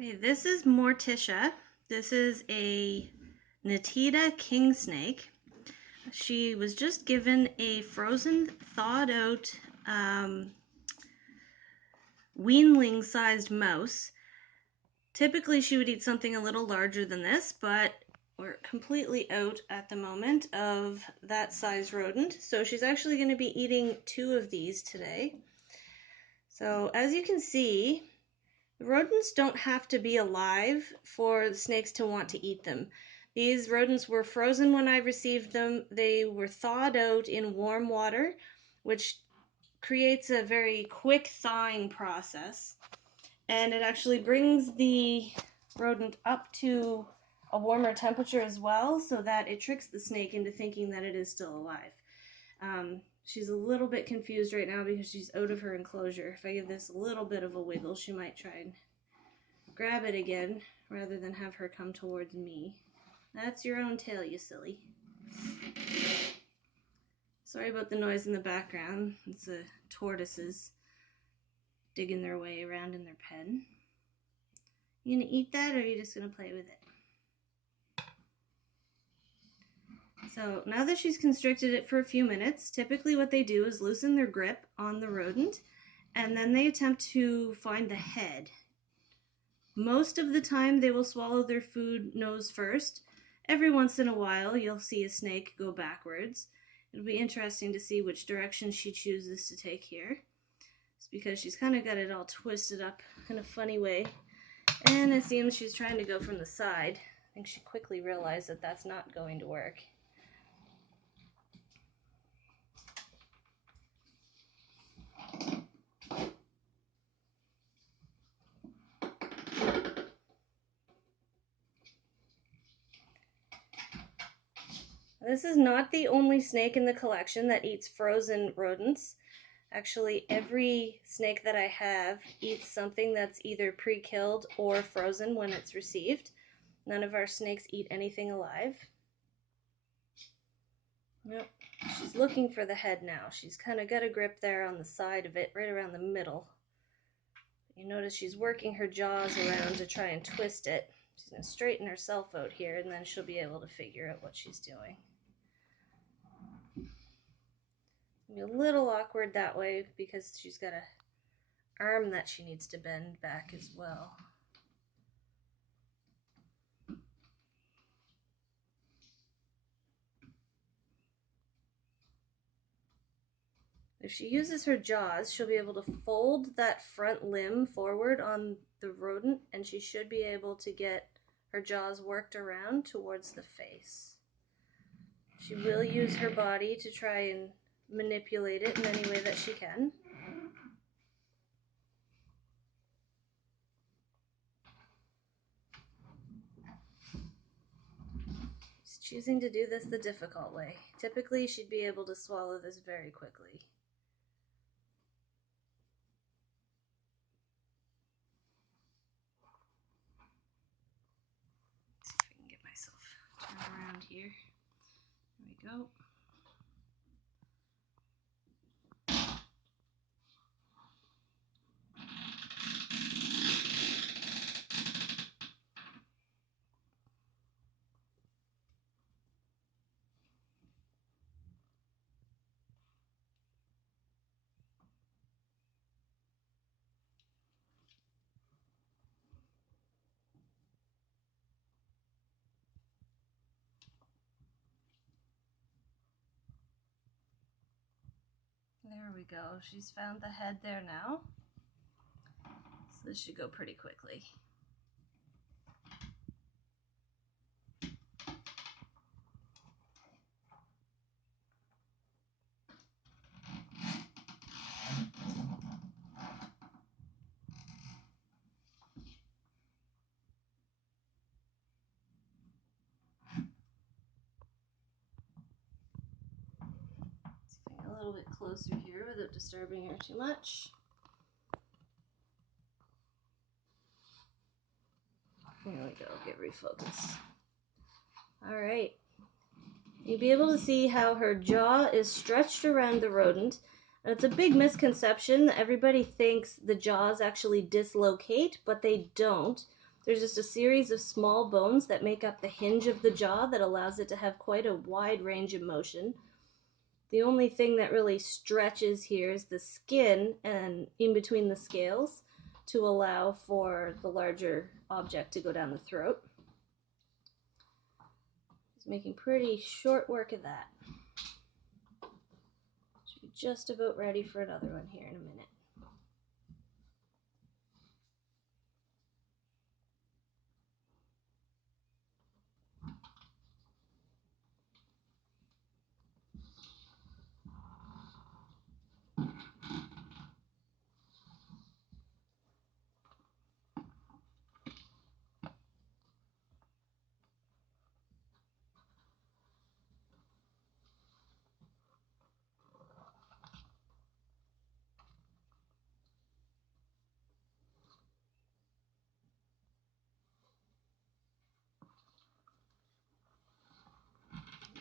Okay, this is Morticia. This is a Nitida Kingsnake. She was just given a frozen, thawed out weanling sized mouse. Typically she would eat something a little larger than this, but we're completely out at the moment of that size rodent. So she's actually going to be eating 2 of these today. So as you can see, the rodents don't have to be alive for the snakes to want to eat them. These rodents were frozen when I received them. They were thawed out in warm water, which creates a very quick thawing process. And it actually brings the rodent up to a warmer temperature as well, so that it tricks the snake into thinking that it is still alive. She's a little bit confused right now because she's out of her enclosure. If I give this a little bit of a wiggle, she might try and grab it again rather than have her come towards me. That's your own tail, you silly. Sorry about the noise in the background. It's the tortoises digging their way around in their pen. You gonna eat that, or are you just gonna play with it? So now that she's constricted it for a few minutes, typically what they do is loosen their grip on the rodent, and then they attempt to find the head. Most of the time they will swallow their food nose first. Every once in a while you'll see a snake go backwards. It'll be interesting to see which direction she chooses to take here. It's because she's kind of got it all twisted up in a funny way, and it seems she's trying to go from the side. I think she quickly realized that that's not going to work. This is not the only snake in the collection that eats frozen rodents. Actually, every snake that I have eats something that's either pre-killed or frozen when it's received. None of our snakes eat anything alive. Yep, she's looking for the head now. She's kind of got a grip there on the side of it, right around the middle. You notice she's working her jaws around to try and twist it. She's going to straighten herself out here, and then she'll be able to figure out what she's doing. It'll be a little awkward that way because she's got an arm that she needs to bend back as well. If she uses her jaws, she'll be able to fold that front limb forward on the rodent, and she should be able to get her jaws worked around towards the face. She will use her body to try and manipulate it in any way that she can. She's choosing to do this the difficult way. Typically, she'd be able to swallow this very quickly. Let's see if I can get myself turned around here. There we go. There we go. She's found the head there now. So this should go pretty quickly. A little bit closer here without disturbing her too much. There we go, get refocused. Alright. You'll be able to see how her jaw is stretched around the rodent. And it's a big misconception. Everybody thinks the jaws actually dislocate, but they don't. There's just a series of small bones that make up the hinge of the jaw that allows it to have quite a wide range of motion. The only thing that really stretches here is the skin and in between the scales to allow for the larger object to go down the throat. He's making pretty short work of that. Should be just about ready for another one here in a minute.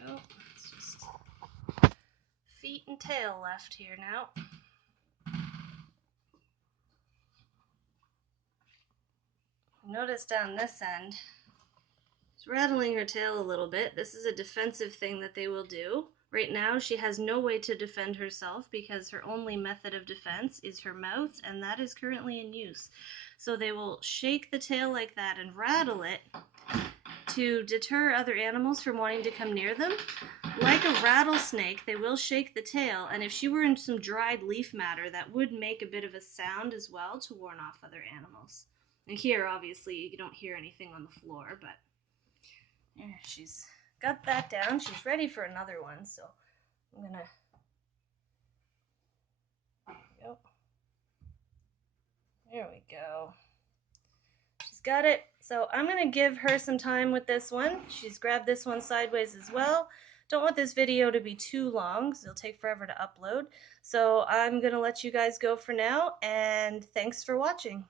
Nope, it's just feet and tail left here now. Notice down this end, she's rattling her tail a little bit. This is a defensive thing that they will do. Right now, she has no way to defend herself because her only method of defense is her mouth, and that is currently in use. So they will shake the tail like that and rattle it to deter other animals from wanting to come near them. Like a rattlesnake, they will shake the tail, and if she were in some dried leaf matter, that would make a bit of a sound as well to warn off other animals. And here, obviously, you don't hear anything on the floor, but yeah, she's got that down. She's ready for another one, so I'm gonna go. There we go. She's got it. So I'm gonna give her some time with this one. She's grabbed this one sideways as well. Don't want this video to be too long, so it'll take forever to upload. So I'm gonna let you guys go for now, and thanks for watching.